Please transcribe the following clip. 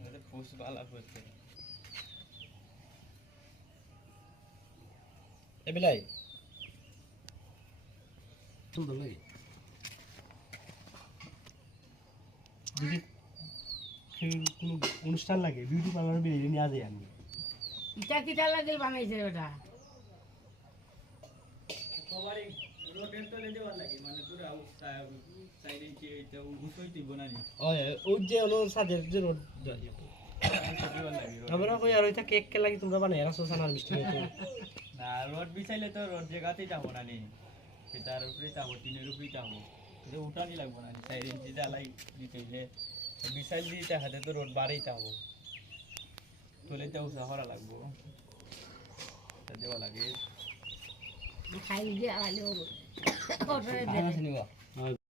এটা পোস্ট ভালো করছে এবেলাই সুন্দর লাগে যদি কোনো অনুষ্ঠান লাগে বিউটি পার্লার বেরিয়ে নিয়ে যাই আমি ইটা কিটা লাগে বানাইছে ওটা সবারই রোডের তলে দেওয়ার লাগে মানে পুরো সাইডে কি এটা উঠোই দিব না নি ওই যে হলো সাদের যে রোড দেওয়ার লাগে আমরা কই আর ওইটা কেক কে লাগি তোমরা বানাই রাসো সানার মিষ্টি হইতো না রোড বিছাইলে তো রোড জায়গাতেই যাবো না নি সেটার উপরেই যাবো টিনের উপরেই যাবো এটা উঠানি লাগবো না সাইড ইঞ্চি জ্বালাই দিতে বিছাইল দিতে হাতে তো রোড বাড়েই যাবো তোলেতে উঠা করা লাগবো দেওয়া লাগে খাই দিয়ে আলো ওটা